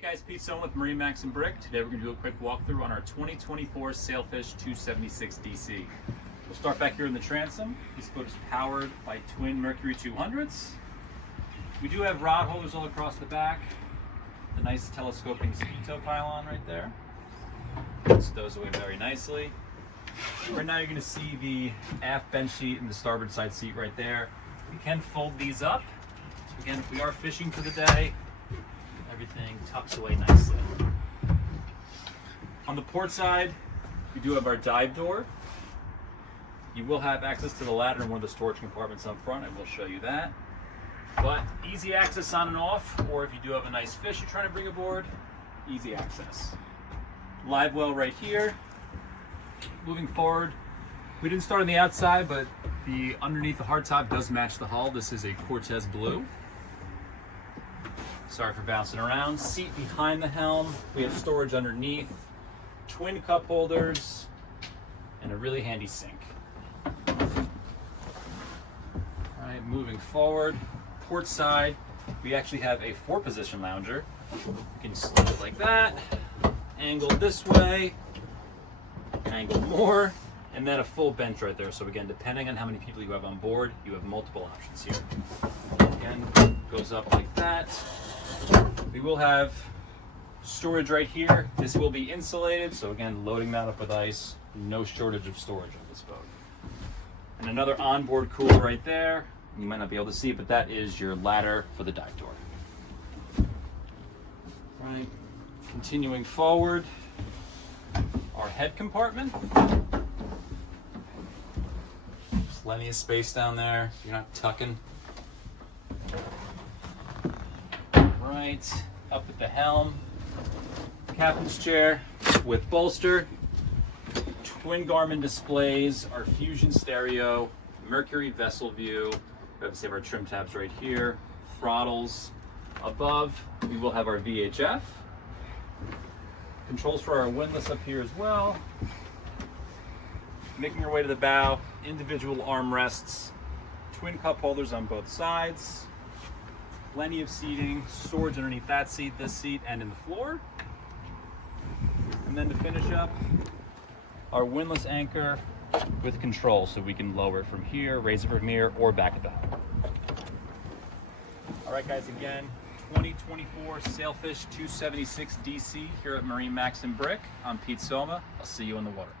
Hey guys, Pete Stone with MarineMax and Brick. Today we're going to do a quick walkthrough on our 2024 Sailfish 276 DC. We'll start back here in the transom. This boat is powered by twin Mercury 200s. We do have rod holders all across the back. The nice telescoping ski tow pylon right there. Stows away very nicely. Right now you're going to see the aft bench seat and the starboard side seat right there. We can fold these up. Again, if we are fishing for the day, everything tucks away nicely. On the port side, we do have our dive door. You will have access to the ladder in one of the storage compartments up front. I will show you that. But easy access on and off, or if you do have a nice fish you're trying to bring aboard, easy access. Live well right here. Moving forward, we didn't start on the outside, but the underneath the hardtop does match the hull. This is a Cortez blue. Sorry for bouncing around. Seat behind the helm. We have storage underneath, twin cup holders, and a really handy sink. All right, moving forward, port side, we actually have a 4-position lounger. You can slip it like that, angle this way, angle more, and then a full bench right there. So again, depending on how many people you have on board, you have multiple options here. Again, goes up like that. We will have storage right here. This will be insulated, so again, loading that up with ice, no shortage of storage on this boat. And another onboard cooler right there. You might not be able to see it, but that is your ladder for the dive door. Right, continuing forward, our head compartment. Plenty of space down there, so you're not tucking. Right, up at the helm, captain's chair with bolster, twin Garmin displays, our Fusion stereo, Mercury vessel view. We have our trim tabs right here, throttles. Above, we will have our VHF. Controls for our windlass up here as well. Making our way to the bow, individual armrests, twin cup holders on both sides. Plenty of seating, storage underneath that seat, this seat, and in the floor. And then to finish up, our windlass anchor with control, so we can lower it from here, raise it from here, or back at the helm. All right, guys, again, 2024 Sailfish 276 DC here at MarineMax and Brick. I'm Pete Soma. I'll see you in the water.